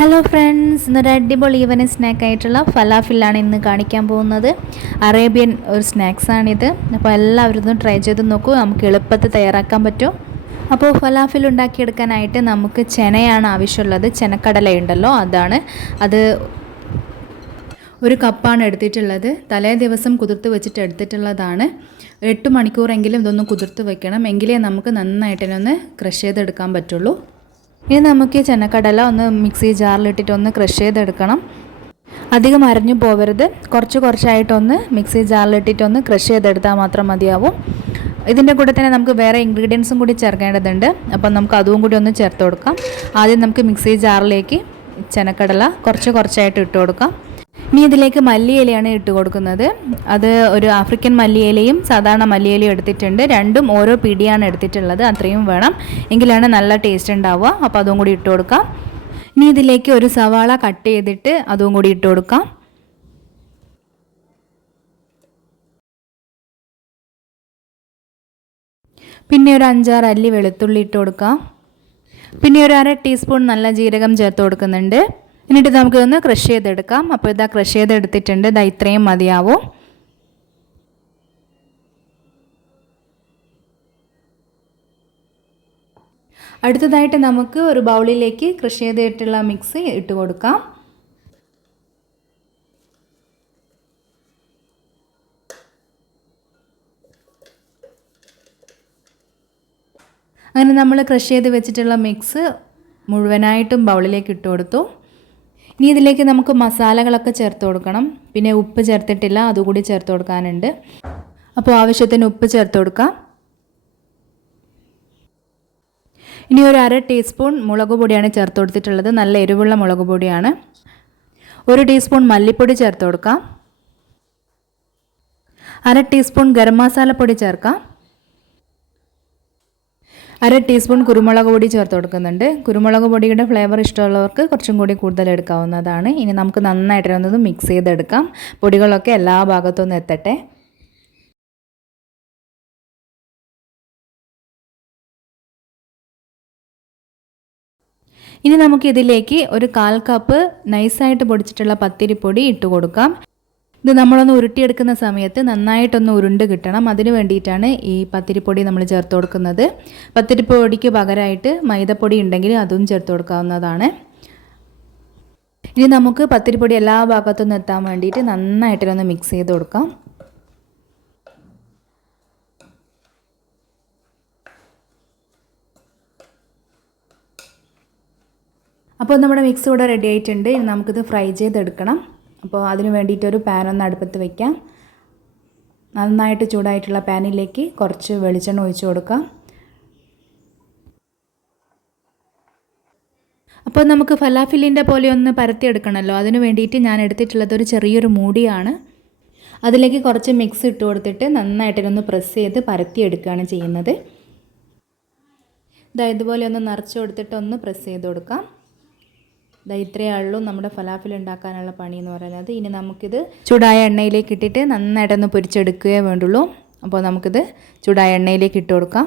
Hello friends, ഇന്നൊരു അടിപൊളി evening snack ആയിട്ടുള്ള ഫലാഫിലാണ് ഇന്ന് കാണിക്കാൻ പോകുന്നത്. അറേബ്യൻ ഒരു സ്നാക്സാണിത്. അപ്പോൾ എല്ലാവരും ഒന്ന് ട്രൈ ചെയ്ത് നോക്കൂ. നമുക്ക് എളുപ്പത്തിൽ തയ്യാറാക്കാൻ പറ്റും. അപ്പോൾ ഫലാഫിൽ ഉണ്ടാക്കിയെടുക്കാനായിട്ട് നമുക്ക് ചെനയാണ് ആവശ്യമുള്ളത്. ചെനക്കടലയുണ്ടല്ലോ, അത് ഒരു കപ്പാണ് എടുത്തിട്ടുള്ളത്. തലേ ദിവസം കുതിർത്ത് വെച്ചിട്ട് എടുത്തിട്ടുള്ളതാണ്. 8 മണിക്കൂറെങ്കിലും ഇതൊന്ന് കുതിർത്ത് വെക്കണം, എങ്കിലേ നമുക്ക് നന്നായിട്ടൊന്ന് ക്രഷ് ചെയ്തെടുക്കാൻ പറ്റുള്ളൂ. ഇനി നമുക്ക് ചെനക്കടല ഒന്ന് മിക്സി ജാറിലിട്ടിട്ട് ഒന്ന് ക്രഷ് ചെയ്തെടുക്കണം. അധികം അരഞ്ഞു പോവരുത്. കുറച്ചായിട്ടൊന്ന് മിക്സി ജാറിലിട്ടിട്ടൊന്ന് ക്രഷ് ചെയ്തെടുത്താൽ മാത്രം മതിയാവും. ഇതിൻ്റെ കൂടെ തന്നെ നമുക്ക് വേറെ ഇൻഗ്രീഡിയൻസും കൂടി ചേർക്കേണ്ടതുണ്ട്. അപ്പം നമുക്ക് അതും കൂടി ഒന്ന് ചേർത്ത് കൊടുക്കാം. ആദ്യം നമുക്ക് മിക്സി ജാറിലേക്ക് ചെനക്കടല കുറച്ചായിട്ട് ഇട്ട് കൊടുക്കാം. ഇനി ഇതിലേക്ക് മല്ലിയിലയാണ് ഇട്ട് കൊടുക്കുന്നത്. അത് ഒരു ആഫ്രിക്കൻ മല്ലിയിലയും സാധാരണ മല്ലിയിലയും എടുത്തിട്ടുണ്ട്. രണ്ടും ഓരോ പിടിയാണ് എടുത്തിട്ടുള്ളത്. അത്രയും വേണം, എങ്കിലാണ് നല്ല ടേസ്റ്റ് ഉണ്ടാവുക. അപ്പോൾ അതും കൂടി ഇട്ട് കൊടുക്കാം. ഇനി ഇതിലേക്ക് ഒരു സവാള കട്ട് ചെയ്തിട്ട് അതും കൂടി ഇട്ട് കൊടുക്കാം. പിന്നെ ഒരു 5-6 അല്ലി വെളുത്തുള്ളി ഇട്ട് കൊടുക്കാം. പിന്നെ ഒരു 1/2 ടീസ്പൂൺ നല്ല ജീരകം ചേർത്ത് കൊടുക്കുന്നുണ്ട്. എന്നിട്ട് നമുക്കിതൊന്ന് ക്രഷ് ചെയ്തെടുക്കാം. അപ്പോൾ ഇതാ ക്രഷ് ചെയ്തെടുത്തിട്ടുണ്ട്. ഇതാ ഇത്രയും മതിയാവും. അടുത്തതായിട്ട് നമുക്ക് ഒരു ബൗളിലേക്ക് ക്രഷ് ചെയ്തിട്ടുള്ള മിക്സ് ഇട്ട് കൊടുക്കാം. അങ്ങനെ നമ്മൾ ക്രഷ് ചെയ്ത് വെച്ചിട്ടുള്ള മിക്സ് മുഴുവനായിട്ടും ബൗളിലേക്ക് ഇട്ട് കൊടുത്തു. ഇനി ഇതിലേക്ക് നമുക്ക് മസാലകളൊക്കെ ചേർത്ത് കൊടുക്കണം. പിന്നെ ഉപ്പ് ചേർത്തിട്ടില്ല, അതുകൂടി ചേർത്ത് കൊടുക്കാനുണ്ട്. അപ്പോൾ ആവശ്യത്തിന് ഉപ്പ് ചേർത്ത് കൊടുക്കാം. ഇനി ഒരു 1/2 ടീസ്പൂൺ മുളക് പൊടിയാണ് ചേർത്ത് കൊടുത്തിട്ടുള്ളത്. നല്ല എരിവുള്ള മുളക് പൊടിയാണ്. 1 ടീസ്പൂൺ മല്ലിപ്പൊടി ചേർത്ത് കൊടുക്കാം. 1/2 ടീസ്പൂൺ ഗരം മസാലപ്പൊടി ചേർക്കാം. 1/2 ടീസ്പൂൺ കുരുമുളക് പൊടി ചേർത്ത് കൊടുക്കുന്നുണ്ട്. കുരുമുളക് പൊടിയുടെ ഫ്ലേവർ ഇഷ്ടമുള്ളവർക്ക് കുറച്ചും കൂടി കൂടുതൽ എടുക്കാവുന്നതാണ്. ഇനി നമുക്ക് നന്നായിട്ടൊന്ന് മിക്സ് ചെയ്തെടുക്കാം. പൊടികളൊക്കെ എല്ലാ ഭാഗത്തും ഒന്ന് എത്തട്ടെ. ഇനി നമുക്കിതിലേക്ക് ഒരു 1/4 കപ്പ് നൈസായിട്ട് പൊടിച്ചിട്ടുള്ള പത്തിരിപ്പൊടി ഇട്ട് കൊടുക്കാം. ഇത് നമ്മളൊന്ന് ഉരുട്ടിയെടുക്കുന്ന സമയത്ത് നന്നായിട്ടൊന്ന് ഉരുണ്ട് കിട്ടണം. അതിന് വേണ്ടിയിട്ടാണ് ഈ പത്തിരിപ്പൊടി നമ്മൾ ചേർത്ത് കൊടുക്കുന്നത്. പത്തിരിപ്പൊടിക്ക് പകരമായിട്ട് മൈദപ്പൊടി ഉണ്ടെങ്കിൽ അതും ചേർത്ത് കൊടുക്കാവുന്നതാണ്. ഇനി നമുക്ക് പത്തിരിപ്പൊടി എല്ലാ ഭാഗത്തും എത്താൻ വേണ്ടിയിട്ട് നന്നായിട്ടൊന്ന് മിക്സ് ചെയ്ത് കൊടുക്കാം. അപ്പോൾ നമ്മുടെ മിക്സ് ഇവിടെ റെഡി ആയിട്ടുണ്ട്. ഇനി നമുക്കിത് ഫ്രൈ ചെയ്തെടുക്കണം. അപ്പോൾ അതിന് വേണ്ടിയിട്ടൊരു പാനൊന്ന് അടുപ്പത്ത് വയ്ക്കാം. നന്നായിട്ട് ചൂടായിട്ടുള്ള പാനിലേക്ക് കുറച്ച് വെളിച്ചെണ്ണ ഒഴിച്ച് കൊടുക്കാം. അപ്പോൾ നമുക്ക് ഫലാഫിലിൻ്റെ പോലെ ഒന്ന് പരത്തിയെടുക്കണമല്ലോ. അതിന് വേണ്ടിയിട്ട് ഞാൻ എടുത്തിട്ടുള്ളത് ഒരു ചെറിയൊരു മൂടിയാണ്. അതിലേക്ക് കുറച്ച് മിക്സ് ഇട്ട് കൊടുത്തിട്ട് നന്നായിട്ടൊന്ന് പ്രസ് ചെയ്ത് പരത്തിയെടുക്കുകയാണ് ചെയ്യുന്നത്. ഇതുപോലെ ഒന്ന് നിറച്ച് കൊടുത്തിട്ട് ഒന്ന് പ്രസ് ചെയ്ത് കൊടുക്കാം. ഇത്രയേ ഉള്ളൂ നമ്മുടെ ഫലാഫിൽ ഉണ്ടാക്കാനുള്ള പണി എന്ന് പറയുന്നത്. ഇനി നമുക്കിത് ചൂടായ എണ്ണയിലേക്ക് ഇട്ടിട്ട് നന്നായിട്ടൊന്ന് പൊരിച്ചെടുക്കുകയേ വേണ്ടുള്ളൂ. അപ്പോൾ നമുക്കിത് ചൂടായ എണ്ണയിലേക്ക് ഇട്ട് കൊടുക്കാം.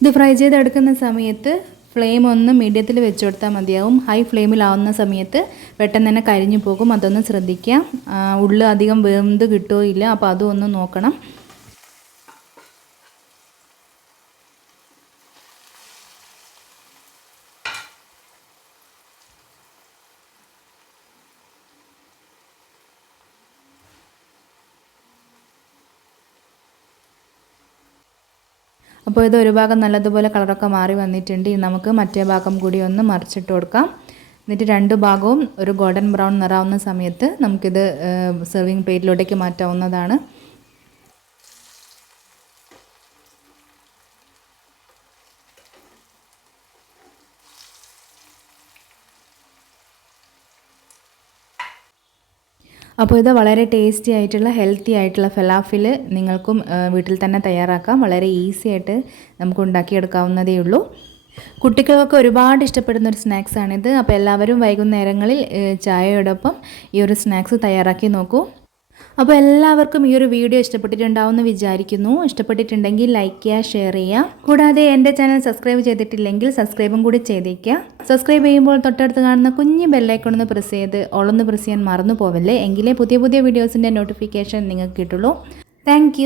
ഇത് ഫ്രൈ ചെയ്തെടുക്കുന്ന സമയത്ത് ഫ്ലെയിം ഒന്ന് മീഡിയത്തിൽ വെച്ച് കൊടുത്താൽ മതിയാവും. ഹൈ ഫ്ലെയിമിലാവുന്ന സമയത്ത് പെട്ടെന്ന് തന്നെ കരിഞ്ഞു പോകും. അതൊന്ന് ശ്രദ്ധിക്കുക. ഉള്ളു അധികം വെന്ത് കിട്ടുമോ ഇല്ല, അപ്പോൾ അതും ഒന്ന് നോക്കണം. അപ്പോൾ ഇത് ഒരു ഭാഗം നല്ലതുപോലെ കളറൊക്കെ മാറി വന്നിട്ടുണ്ട്. ഇനി നമുക്ക് മറ്റേ ഭാഗം കൂടി ഒന്ന് മറിച്ചിട്ട് കൊടുക്കാം. എന്നിട്ട് 2 ഭാഗവും ഒരു ഗോൾഡൻ ബ്രൗൺ നിറാവുന്ന സമയത്ത് നമുക്കിത് സെർവിങ് പ്ലേറ്റിലോട്ടേക്ക് മാറ്റാവുന്നതാണ്. അപ്പോൾ ഇത് വളരെ ടേസ്റ്റി ആയിട്ടുള്ള ഹെൽത്തി ആയിട്ടുള്ള ഫലാഫിൽ നിങ്ങൾക്കും വീട്ടിൽ തന്നെ തയ്യാറാക്കാം. വളരെ ഈസി ആയിട്ട് നമുക്ക് ഉണ്ടാക്കിയെടുക്കാവുന്നതേ ഉള്ളൂ. കുട്ടികൾക്കൊക്കെ ഒരുപാട് ഇഷ്ടപ്പെടുന്ന ഒരു സ്നാക്സാണിത്. അപ്പോൾ എല്ലാവരും വൈകുന്നേരങ്ങളിൽ ചായയോടൊപ്പം ഈ ഒരു സ്നാക്സ് തയ്യാറാക്കി നോക്കൂ. അപ്പോൾ എല്ലാവർക്കും ഈ ഒരു വീഡിയോ ഇഷ്ടപ്പെട്ടിട്ടുണ്ടാവുമെന്ന് വിചാരിക്കുന്നു. ഇഷ്ടപ്പെട്ടിട്ടുണ്ടെങ്കിൽ ലൈക്ക് ചെയ്യുക, ഷെയർ ചെയ്യുക. കൂടാതെ എൻ്റെ ചാനൽ സബ്സ്ക്രൈബ് ചെയ്തിട്ടില്ലെങ്കിൽ സബ്സ്ക്രൈബും കൂടി ചെയ്തേക്കുക. സബ്സ്ക്രൈബ് ചെയ്യുമ്പോൾ തൊട്ടടുത്ത് കാണുന്ന കുഞ്ഞ് ബെല്ലൈക്കൺ ഒന്ന് പ്രസ് ചെയ്ത് ഓളൊന്ന് പ്രസ് ചെയ്യാൻ മറന്നു പോവല്ലേ. എങ്കിലേ പുതിയ വീഡിയോസിൻ്റെ നോട്ടിഫിക്കേഷൻ നിങ്ങൾക്ക് കിട്ടുള്ളൂ. താങ്ക്